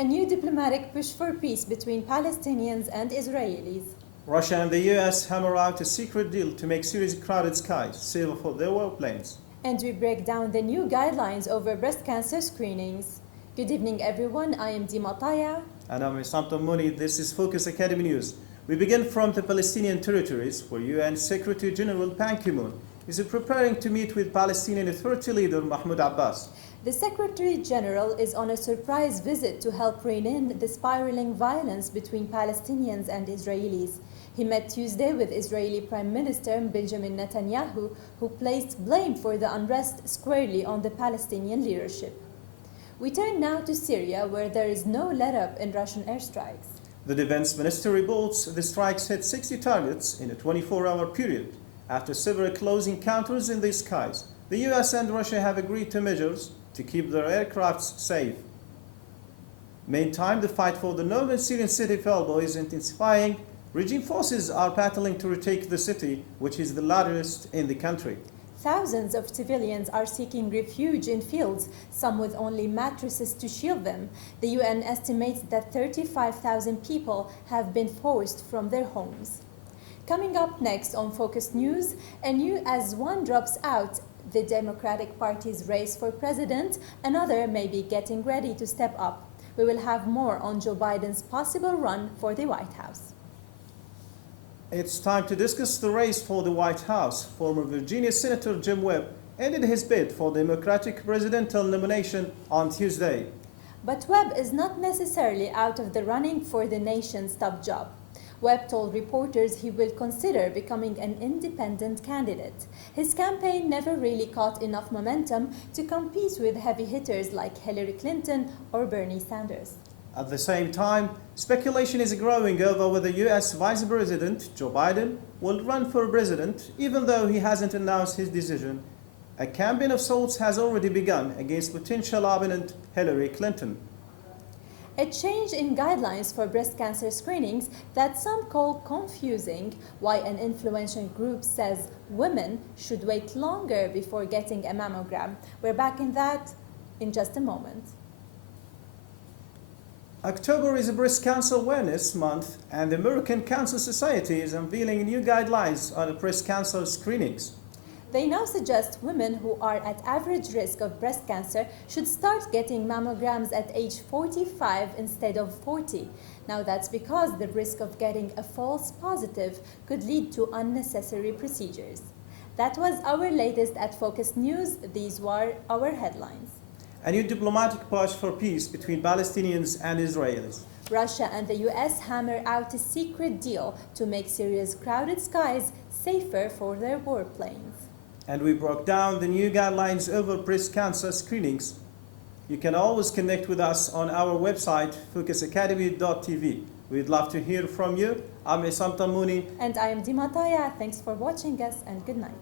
A new diplomatic push for peace between Palestinians and Israelis. Russia and the US hammer out a secret deal to make Syria's crowded skies safer for their warplanes. And we break down the new guidelines over breast cancer screenings. Good evening, everyone. I am Wudima طايع. And I'm عصام طموني. This is Focus Academy News. We begin from the Palestinian territories, where UN Secretary General Ban Ki-moon is preparing to meet with Palestinian Authority leader Mahmoud Abbas. The Secretary General is on a surprise visit to help rein in the spiraling violence between Palestinians and Israelis. He met Tuesday with Israeli Prime Minister Benjamin Netanyahu, who placed blame for the unrest squarely on the Palestinian leadership. We turn now to Syria, where there is no let-up in Russian airstrikes. The defense minister reports the strikes hit 60 targets in a 24-hour period. After several close encounters in the skies, the US and Russia have agreed to measures to keep their aircrafts safe. Meantime, the fight for the northern Syrian city of Aleppo is intensifying. Regime forces are battling to retake the city, which is the largest in the country. Thousands of civilians are seeking refuge in fields, some with only mattresses to shield them. The UN estimates that 35,000 people have been forced from their homes. Coming up next on Focus News, as one drops out the Democratic Party's race for president, another may be getting ready to step up. We will have more on Joe Biden's possible run for the White House. It's time to discuss the race for the White House. Former Virginia Senator Jim Webb ended his bid for Democratic presidential nomination on Tuesday. But Webb is not necessarily out of the running for the nation's top job. Webb told reporters he will consider becoming an independent candidate. His campaign never really caught enough momentum to compete with heavy hitters like Hillary Clinton or Bernie Sanders. At the same time, speculation is growing over whether US Vice President Joe Biden will run for president, even though he hasn't announced his decision. A campaign of sorts has already begun against potential opponent Hillary Clinton. A change in guidelines for breast cancer screenings that some call confusing, why an influential group says women should wait longer before getting a mammogram. We're back in that in just a moment. October is a Breast Cancer Awareness Month, and the American Cancer Society is unveiling new guidelines on breast cancer screenings. They now suggest women who are at average risk of breast cancer should start getting mammograms at age 45 instead of 40. Now that's because the risk of getting a false positive could lead to unnecessary procedures. That was our latest at Focus News. These were our headlines. A new diplomatic push for peace between Palestinians and Israelis. Russia and the US hammer out a secret deal to make Syria's crowded skies safer for their warplanes. And we broke down the new guidelines over breast cancer screenings. You can always connect with us on our website, focusacademy.tv. We'd love to hear from you. I'm عصام طموني. And I am Wudima طايع. Thanks for watching us and good night.